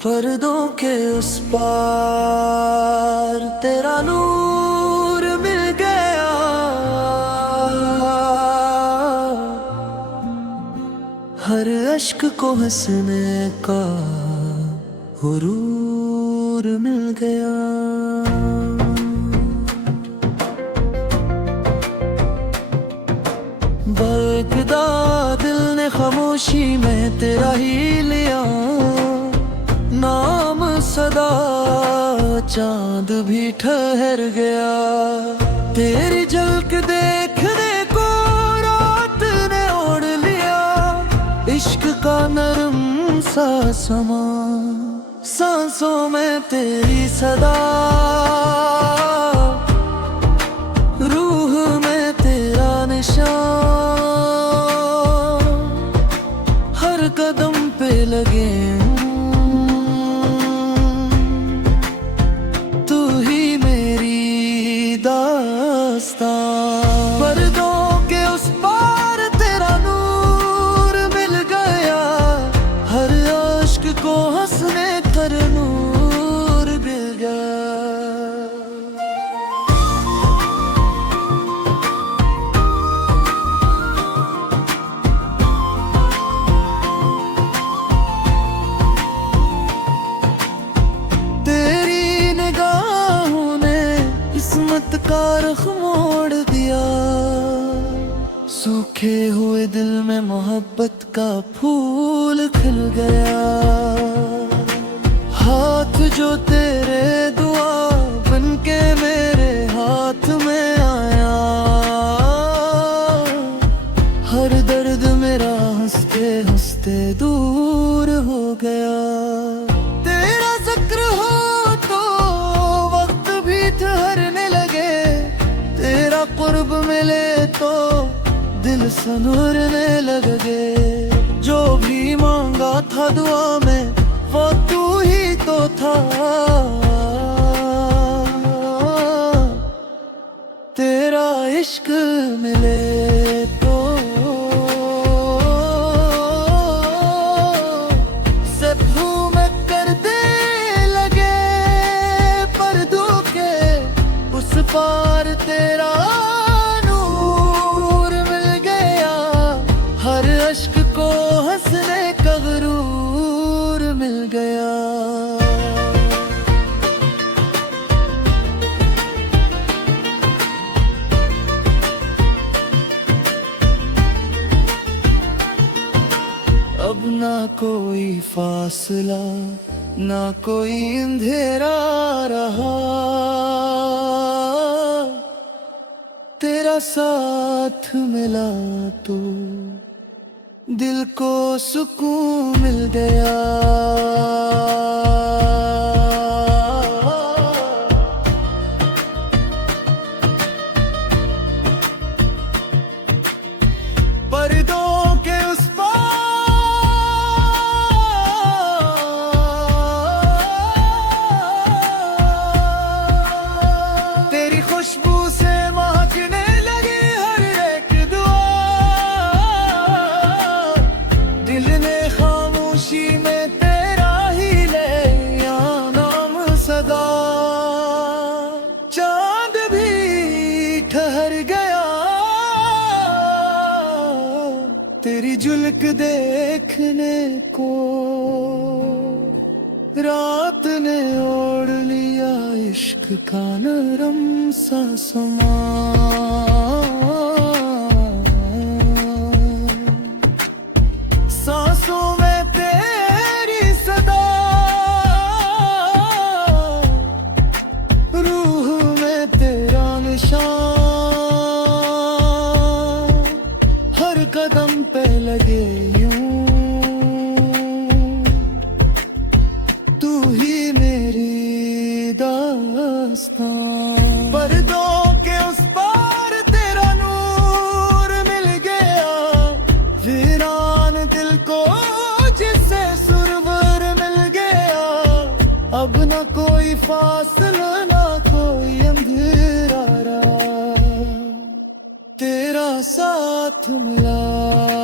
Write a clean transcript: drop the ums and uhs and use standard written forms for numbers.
पर्दों के उस पार तेरा नूर मिल गया, हर अश्क को हंसने का हुरूर मिल गया। बरकदा दिल ने खामोशी में तेरा ही लिया नाम, सदा चांद भी ठहर गया। तेरी झलक देखने को रात ने ओढ़ लिया, इश्क का नरम सा समा, सांसों में तेरी सदा, रूह में तेरा निशान, हर कदम पे लगे पर्दों के उस पार तेरा नूर मिल गया, हर अश्क को हंसने कर नूर मिल गया। तेरी निगाहों ने किस्मत का रुख मोड़ दिया, सूखे हुए दिल में मोहब्बत का फूल खिल गया। हाथ जो तेरे दुआ बनके मेरे हाथ में आया, हर दर्द मेरा हंसते हंसते दूर हो गया। तेरा जिक्र हो तो वक्त भी ठहरने लगे, तेरा कुर्ब मिले तो दिल सनूरने लगे। जो भी मांगा था दुआ में वो तू ही तो था, तेरा इश्क मिले तो सब घूम कर दे लगे। पर्दों के उस पार तेरा अश्क को हंसने का गुरूर मिल गया। अब ना कोई फासला ना कोई अंधेरा रहा, तेरा साथ मिला तो दिल को सुकून मिल गया। पर्दों के उस पार तेरी खुशबू से महकने लगी हर एक दुआ, दिल ने खामोशी में तेरा ही ले नाम सदा। चांद भी ठहर गया, तेरी झलक देखने को रात ने ओढ़ लिया, इश्क का नरम सा समा, सांसों में तेरी सदा, रूह में तेरा निशान, हर कदम पे लगे यूं तू ही मेरी दास्तां। पर्दों के उस पार तेरा नूर मिल गया, वीरान दिल को जिससे सुरवर मिल गया। अब न कोई फासला ना कोई अंधेरा रहा, तेरा साथ मिला।